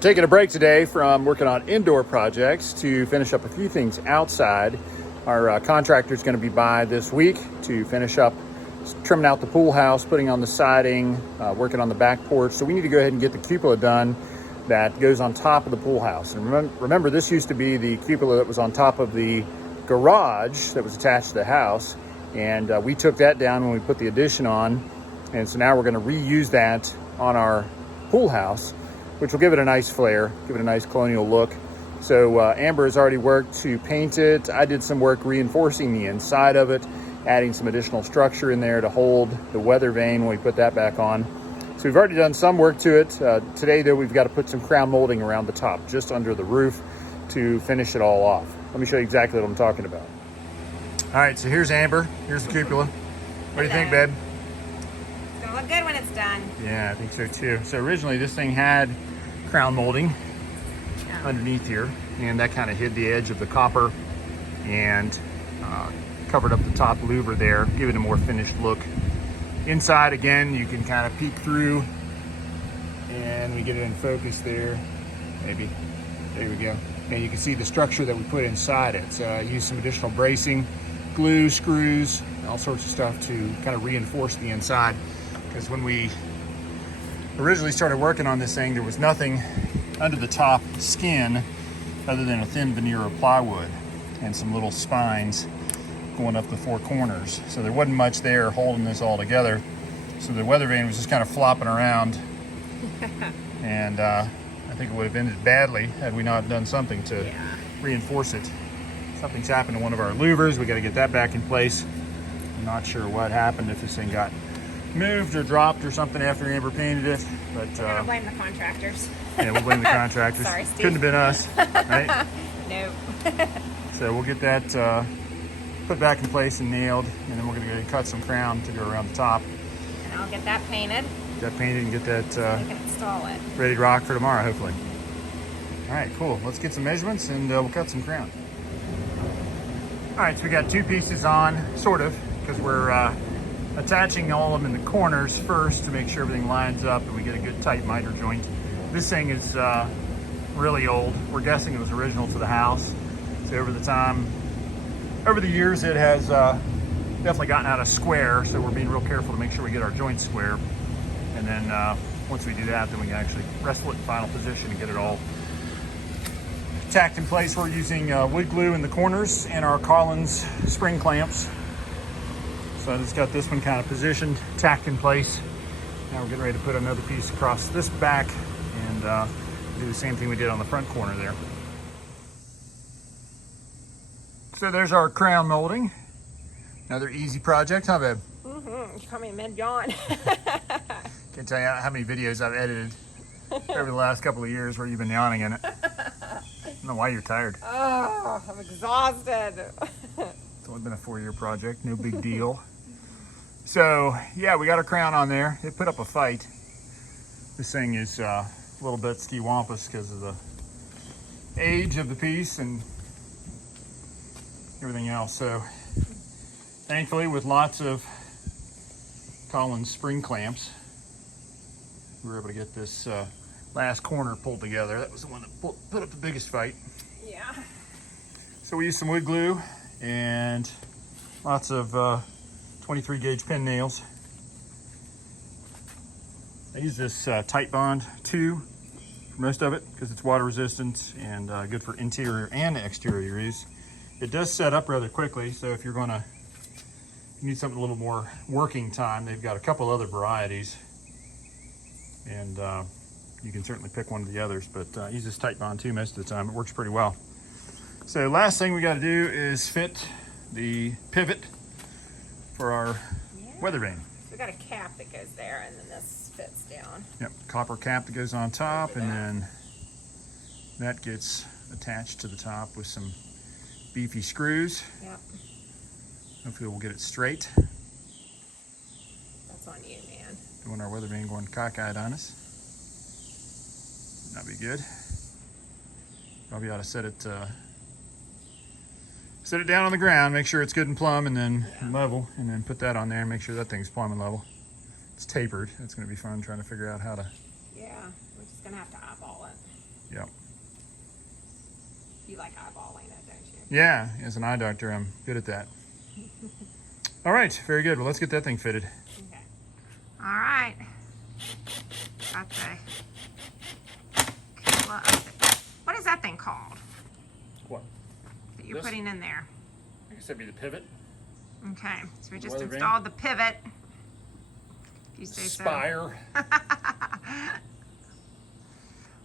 taking a break today from working on indoor projects to finish up a few things outside. Our contractor's going to be by this week to finish up trimming out the pool house, putting on the siding, working on the back porch. So we need to go ahead and get the cupola done that goes on top of the pool house. And remember, this used to be the cupola that was on top of the garage that was attached to the house. And we took that down when we put the addition on. And so now we're going to reuse that on our pool house, which will give it a nice flair, give it a nice colonial look. So Amber has already worked to paint it. I did some work reinforcing the inside of it, adding some additional structure in there to hold the weather vane when we put that back on. So we've already done some work to it. Today though, we've got to put some crown molding around the top, just under the roof, to finish it all off. Let me show you exactly what I'm talking about. All right, so here's Amber, here's the cupola. What do you think, babe? It's gonna look good when it's done. Yeah, I think so too. So originally this thing had crown molding underneath here, and that kind of hid the edge of the copper and covered up the top louver there, give it a more finished look. Inside, again, you can kind of peek through, and we get it in focus there, maybe. There we go. And you can see the structure that we put inside it. So I used some additional bracing, glue, screws, all sorts of stuff to kind of reinforce the inside. Because when we originally started working on this thing, there was nothing under the top skin other than a thin veneer of plywood and some little spines going up the four corners. So there wasn't much there holding this all together. So the weather vane was just kind of flopping around. And I think it would have ended badly had we not done something to reinforce it. Something's happened to one of our louvers. We got to get that back in place. I'm not sure what happened, if this thing got moved or dropped or something after Amber painted it. But We're gonna blame the contractors. Yeah, we'll blame the contractors. Sorry, Steve. Couldn't have been us, right? Nope. So we'll get that put back in place and nailed, and then we're gonna go cut some crown to go around the top. And I'll get that painted. Get that painted and get that So we can install it. ready to rock for tomorrow, hopefully. All right, cool. Let's get some measurements and we'll cut some crown. All right, so we got two pieces on, sort of, because we're attaching all of them in the corners first to make sure everything lines up and we get a good tight miter joint. This thing is really old. We're guessing it was original to the house. So over the years, it has definitely gotten out of square. So we're being real careful to make sure we get our joints square. And then once we do that, then we can actually wrestle it in final position and get it all tacked in place. We're using wood glue in the corners and our Collins spring clamps. So I just got this one kind of positioned, tacked in place. Now we're getting ready to put another piece across this back and do the same thing we did on the front corner there. So there's our crown molding. Another easy project, huh, babe? Mm-hmm. You caught me mid-yawn. Can't tell you how many videos I've edited over the last couple of years where you've been yawning in it. I don't know why you're tired. Oh, I'm exhausted. It's only been a 4-year project, no big deal. So yeah, we got our crown on there. It put up a fight. This thing is a little bit ski-wampus because of the age of the piece and everything else. So thankfully, with lots of Collins spring clamps, we were able to get this last corner pulled together. That was the one that put up the biggest fight. Yeah. So we used some wood glue and lots of 23 gauge pin nails. I use this Tight Bond 2 for most of it because it's water resistant and good for interior and exterior use. It does set up rather quickly, so if you're gonna need something a little more working time, they've got a couple other varieties, and you can certainly pick one of the others, but I use this Tight Bond 2 most of the time. It works pretty well. So last thing we got to do is fit the pivot for our weather vane. We got a cap that goes there, and then this fits down. Yep, copper cap that goes on top, and then that gets attached to the top with some beefy screws. Yep. Hopefully we'll get it straight. That's on you, man. Don't want our weather vane going cockeyed on us. That'd be good. Probably ought to set it down on the ground, make sure it's good and plumb, and then level, and then put that on there and make sure that thing's plumb and level. It's tapered. It's going to be fun trying to figure out how to. Yeah, we're just gonna have to eyeball it. like eyeballing it, don't you? Yeah, as an eye doctor, I'm good at that. All right, very good. Well, let's get that thing fitted. Okay. All right. Got the cupola up. What is that thing called What? that you're This? putting in there? I guess that'd be the pivot. Okay, so we just Weather vane. installed the pivot. If you say so. Spire.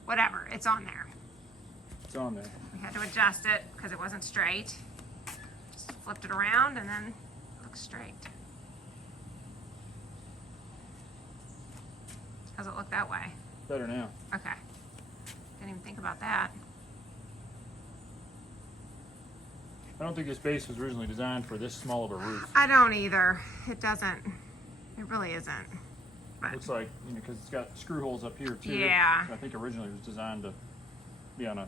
Whatever, it's on there. It's on there. We had to adjust it because it wasn't straight. Just flipped it around and then it looks straight. How's it look that way? Better now. Okay. Didn't even think about that. I don't think this base was originally designed for this small of a roof. I don't either. It doesn't. It really isn't. But Looks like, you know, because it's got screw holes up here too. Yeah. I think originally it was designed to be on a,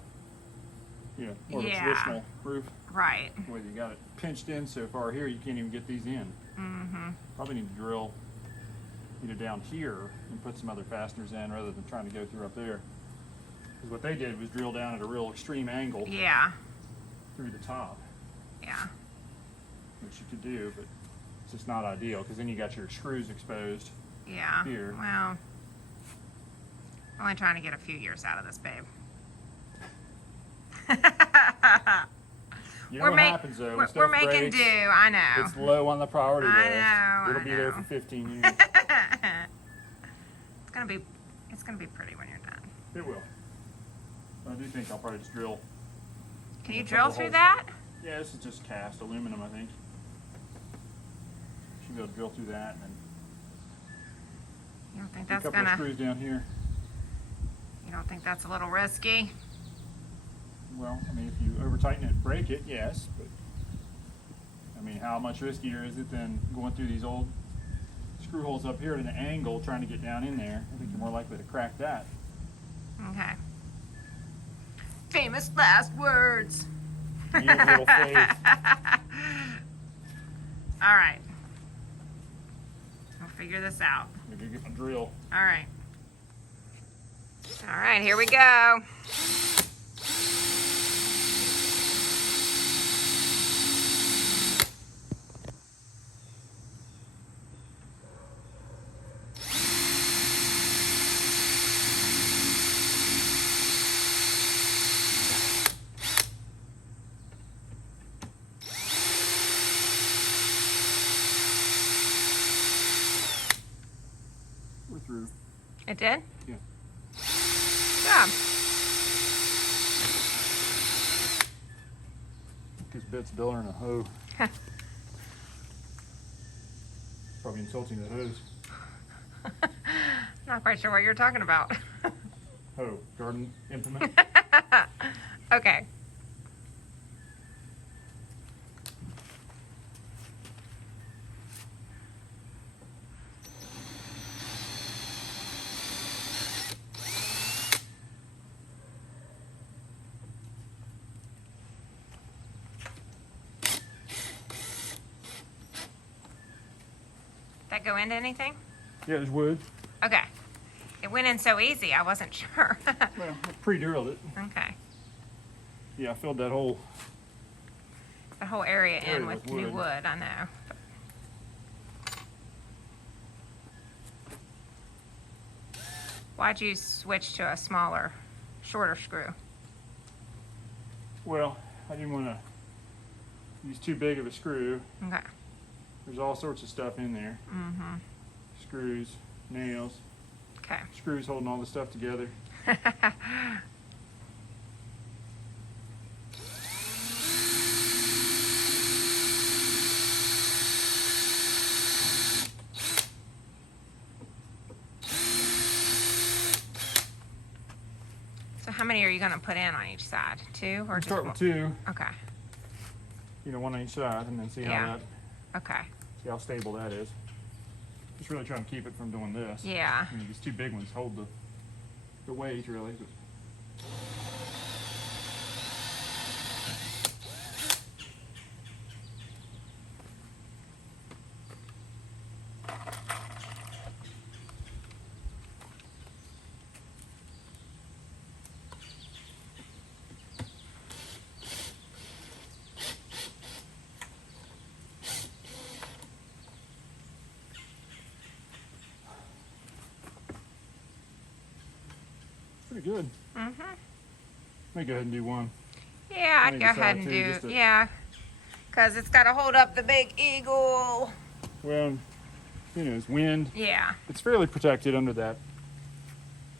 you know, more of a Yeah. traditional roof. right. Where you got it pinched in so far here, you can't even get these in. Mm-hmm. Probably need to drill either down here and put some other fasteners in rather than trying to go through up there. Because what they did was drill down at a real extreme angle Yeah. through the top, Yeah. which you could do, but it's just not ideal because then you got your screws exposed. Yeah. Here. Well, only trying to get a few years out of this, babe. You know what happens though, when we're stuff making breaks, do. I know. it's low on the priority I list. know, It'll I be there know. for 15 years. It's gonna be pretty when you're done. It will. I do think I'll probably just drill. Can you a drill couple through holes. that? Yeah, this is just cast aluminum, I think. Should be able to drill through that and then You don't think a that's couple of gonna? screws down here. You don't think that's a little risky? Well, I mean, if you over tighten it, break it, yes, but I mean, how much riskier is it than going through these old screw holes up here at an angle trying to get down in there? I think you're more likely to crack that. Okay. Famous last words. You have a little faith. All right. We'll figure this out. Maybe get a drill. All right. All right, here we go. We're through. It did? Yeah. Good job. This bit's duller than a hoe. Probably insulting the hose. Not quite sure what you're talking about. Hoe, garden implement. Okay. That go into anything? Yeah, there's wood. Okay. It went in so easy, I wasn't sure. Well, I pre-drilled it. Okay. Yeah, I filled that whole. The whole area in Area with with new wood. wood, I know. Why'd you switch to a smaller, shorter screw? Well, I didn't want to use too big of a screw. Okay. There's all sorts of stuff in there. Mm-hmm. Screws, nails, Okay. screws holding all the stuff together. So how many are you going to put in on each side? Two or just Start one? with two, Okay. you know, one on each side, and then see Yeah. how that, Okay. see how stable that is. Just really trying to keep it from doing this. Yeah. I mean, these two big ones hold the weight really. But good. Mm-hmm. Let me go ahead and do one. Yeah, I'd think go it's ahead out and too, do, just to- yeah. Because it's got to hold up the big eagle. Well, you know, it's wind. Yeah. It's fairly protected under that,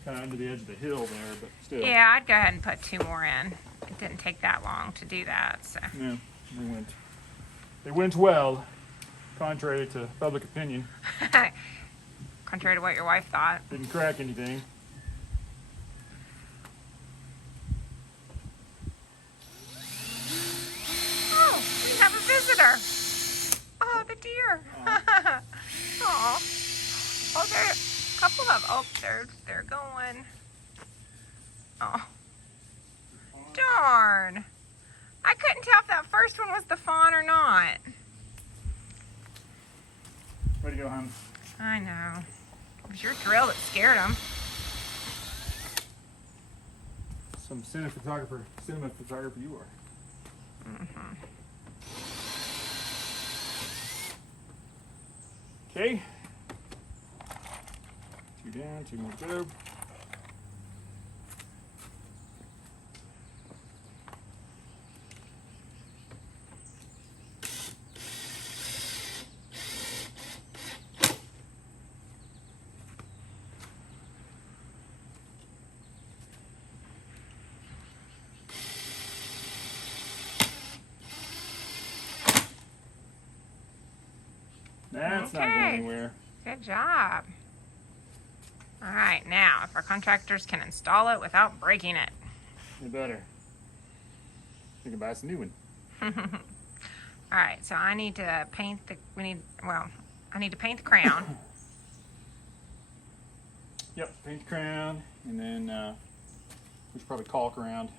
kind of under the edge of the hill there, but still. Yeah, I'd go ahead and put 2 more in. It didn't take that long to do that, so. Yeah, they went well, contrary to public opinion. Contrary to what your wife thought. Didn't crack anything. Oh, we have a visitor. Oh, the deer. Oh. Oh, there a couple of, oh, they're going. Oh. Darn. I couldn't tell if that first one was the fawn or not. Way to go, hon. I know. But you're thrilled it scared him. Some cinema photographer you are. Mm-hmm. Okay. 2 down, 2 more to go. That's not going Okay. anywhere. Good job. All right, now if our contractors can install it without breaking it. You better. You can buy us a new one. All right, so I need to paint the, I need to paint the crown. Yep, paint the crown, and then we should probably caulk around.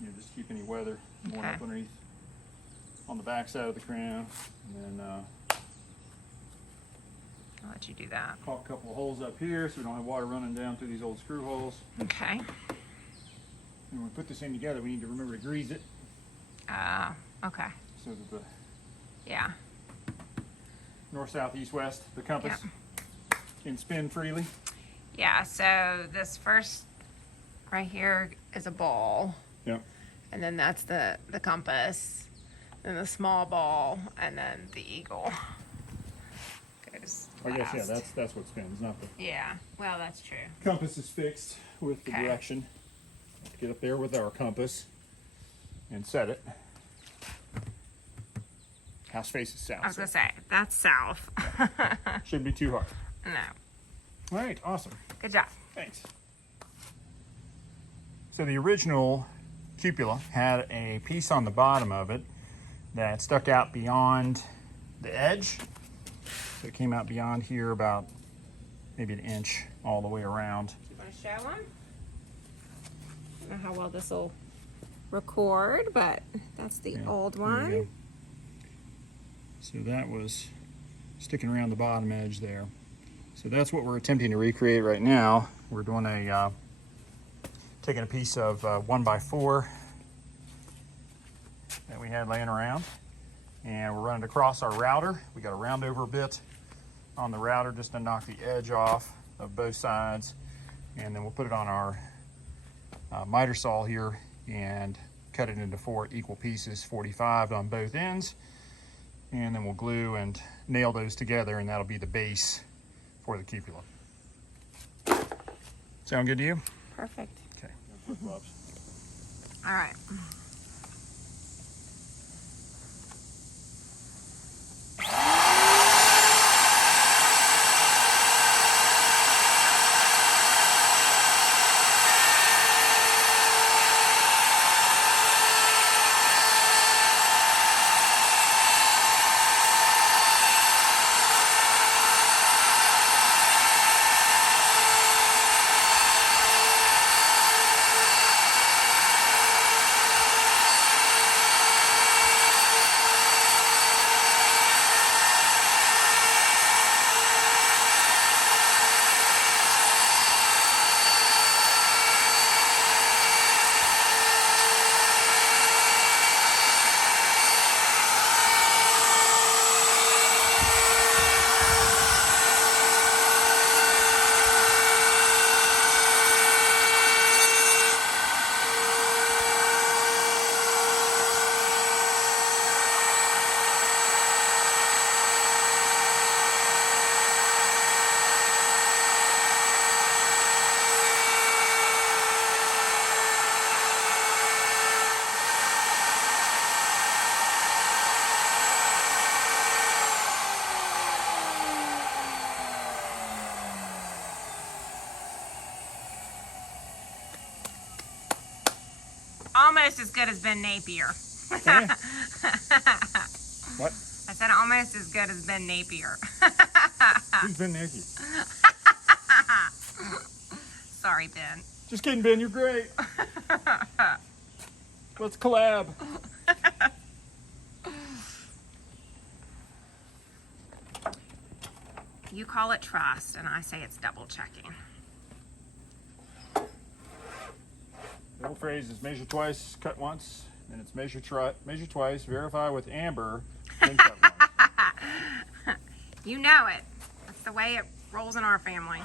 You know, just keep any weather going Okay. up underneath on the back side of the crown, and then I'll let you do that. caulk a couple of holes up here so we don't have water running down through these old screw holes. Okay. And when we put this in together, we need to remember to grease it Okay. so that the Yeah. north, south, east, west, the compass can spin freely. Yeah, so this first right here is a ball. Yep. And then that's the compass. Then the small ball, and then the eagle. Goes I guess, yeah, last. that's what spins, not the Yeah, well, that's true. compass is fixed with the Okay. direction. Get up there with our compass and set it. House faces south. I was so gonna say, that's south. shouldn't be too hard. No. All right, awesome. Good job. Thanks. So the original cupola had a piece on the bottom of it that stuck out beyond the edge. So it came out beyond here about maybe 1 inch all the way around. You want to show them? I don't know how well this will record, but that's the Yeah, old there you one. go. So that was sticking around the bottom edge there. So that's what we're attempting to recreate right now. We're doing a taking a piece of 1x4 that we had laying around, and we're running it across our router. We got a round over bit on the router just to knock the edge off of both sides, and then we'll put it on our miter saw here and cut it into 4 equal pieces, 45 on both ends, and then we'll glue and nail those together, and that'll be the base for the cupola. Sound good to you? Perfect. Okay. All right. almost as good as Ben Napier. Okay. What? I said almost as good as Ben Napier. Who's Ben Napier? Sorry, Ben. Just kidding, Ben. You're great. Let's collab. You call it trust, and I say it's double checking. The old phrase is measure twice, cut once, and it's measure twice, verify with Amber, then cut once. You know it. That's the way it rolls in our family.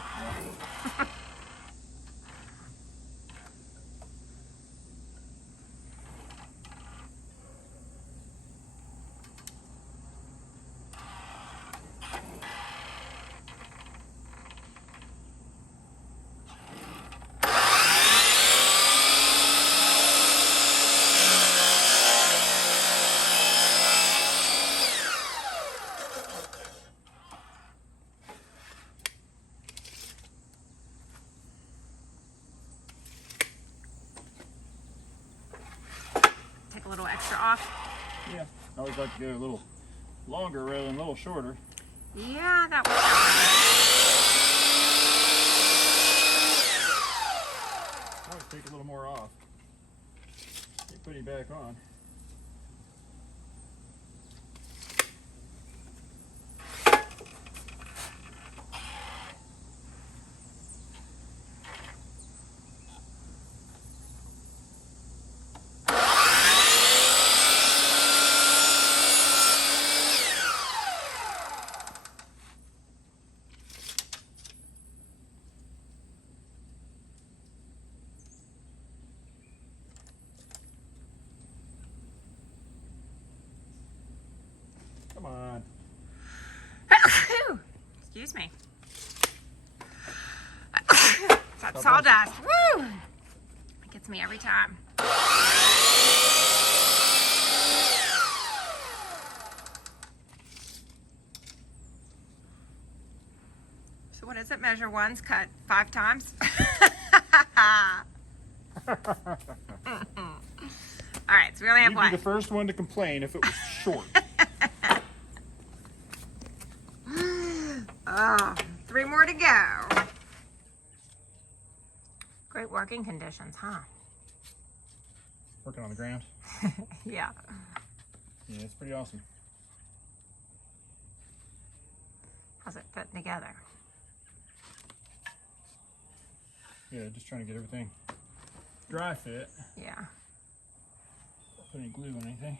Take a little extra off. Yeah, I always like to go a little longer rather than a little shorter. Yeah, that was I always take a little more off. Keep putting it back on. Come on. Excuse me. That sawdust. Woo! It gets me every time. So what is it? Measure once, cut 5 times? All right, so we only have You'd one. be the first one to complain if it was short. Oh, 3 more to go. Great working conditions, huh? Working on the ground. Yeah. Yeah, it's pretty awesome. How's it fitting together? Yeah, just trying to get everything dry fit. Yeah. Don't put any glue on anything.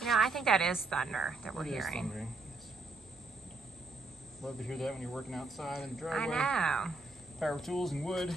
You know, I think that is thunder that we're It is hearing. thundering, yes. Love to hear that when you're working outside in the I driveway. know. Power tools and wood.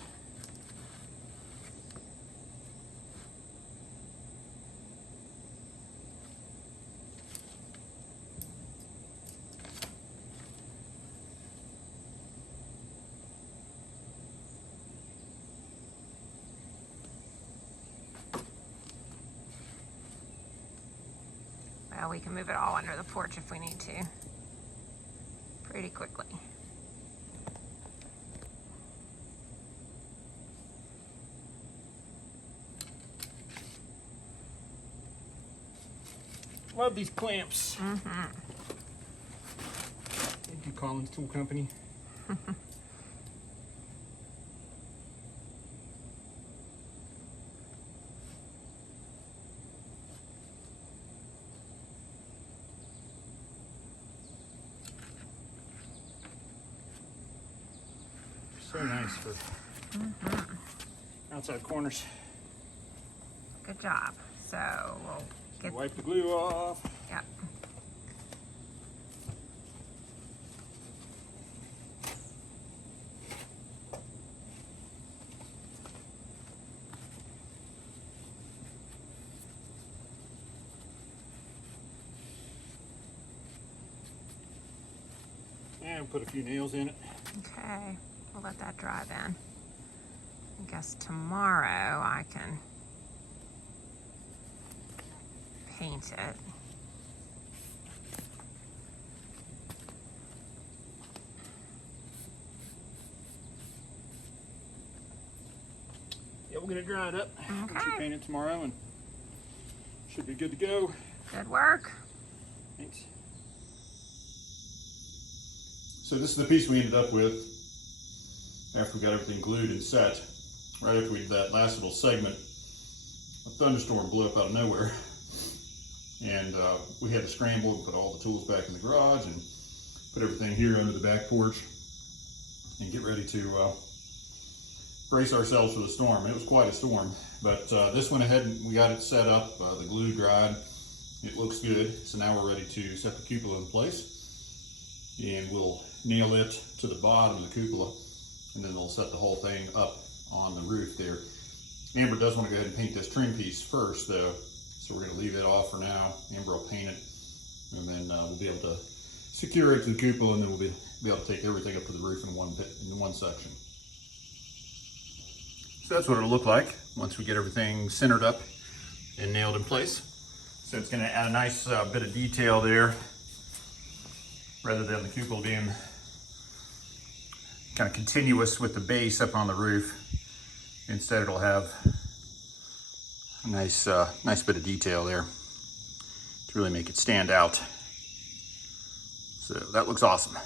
Well, we can move it all under the porch if we need to. Pretty quickly. Love these clamps. Mm-hmm. Thank you, Collins Tool Company. So nice for outside corners. Good job. So we'll get, Wipe the glue off. yep. And put a few nails in it. Okay, we'll let that dry then. I guess tomorrow I can paint it. we'll get it dried up. Okay. We'll paint it tomorrow and should be good to go. Good work. Thanks. So this is the piece we ended up with after we got everything glued and set. Right after we did that last little segment, a thunderstorm blew up out of nowhere. And we had to scramble and put all the tools back in the garage and put everything here under the back porch and get ready to brace ourselves for the storm. It was quite a storm, but this went ahead and we got it set up, the glue dried, it looks good. So now we're ready to set the cupola in place, and we'll nail it to the bottom of the cupola, and then we'll set the whole thing up on the roof there. Amber does want to go ahead and paint this trim piece first though, so we're going to leave it off for now. Amber will paint it, and then we'll be able to secure it to the cupola, and then we'll be able to take everything up to the roof in one section. So that's what it'll look like once we get everything centered up and nailed in place. So it's going to add a nice bit of detail there, rather than the cupola being kind of continuous with the base up on the roof. Instead, it'll have a nice bit of detail there to really make it stand out. So that looks awesome.